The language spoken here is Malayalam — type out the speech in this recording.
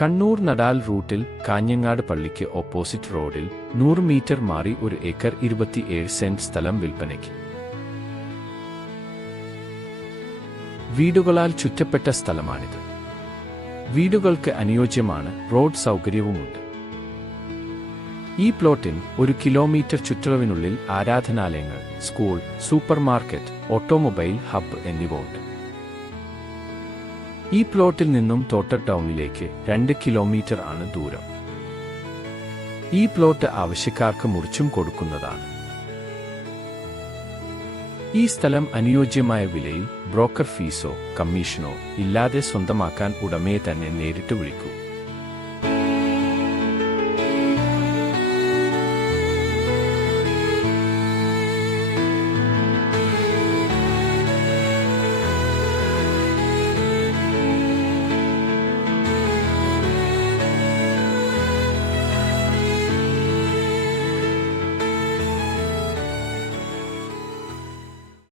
കണ്ണൂർ നടാൽ റൂട്ടിൽ കാഞ്ഞങ്ങാട് പള്ളിക്ക് ഓപ്പോസിറ്റ് റോഡിൽ 100 മീറ്റർ മാറി 1 ഏക്കർ 27 സെന്റ് സ്ഥലം വിൽപ്പനയ്ക്ക്. വീടുകളാൽ ചുറ്റപ്പെട്ട സ്ഥലമാണിത്. വീടുകൾക്ക് അനുയോജ്യമാണ്, റോഡ് സൗകര്യവുമുണ്ട്. ഈ പ്ലോട്ടിൽ 1 കിലോമീറ്റർ ചുറ്റളവിനുള്ളിൽ ആരാധനാലയങ്ങൾ, സ്കൂൾ, സൂപ്പർമാർക്കറ്റ്, ഓട്ടോമൊബൈൽ ഹബ്ബ് എന്നിവ ഉണ്ട്. ഈ പ്ലോട്ടിൽ നിന്നും തോട്ടർ ടൗണിലേക്ക് 2 കിലോമീറ്റർ ആണ് ദൂരം. ഈ പ്ലോട്ട് ആവശ്യക്കാർക്ക് മുറിച്ചും കൊടുക്കുന്നതാണ്. ഈ സ്ഥലം അനുയോജ്യമായ വിലയിൽ ബ്രോക്കർ ഫീസോ കമ്മീഷനോ ഇല്ലാതെ സ്വന്തമാക്കാൻ ഉടമയെ തന്നെ നേരിട്ട് വിളിക്കൂ.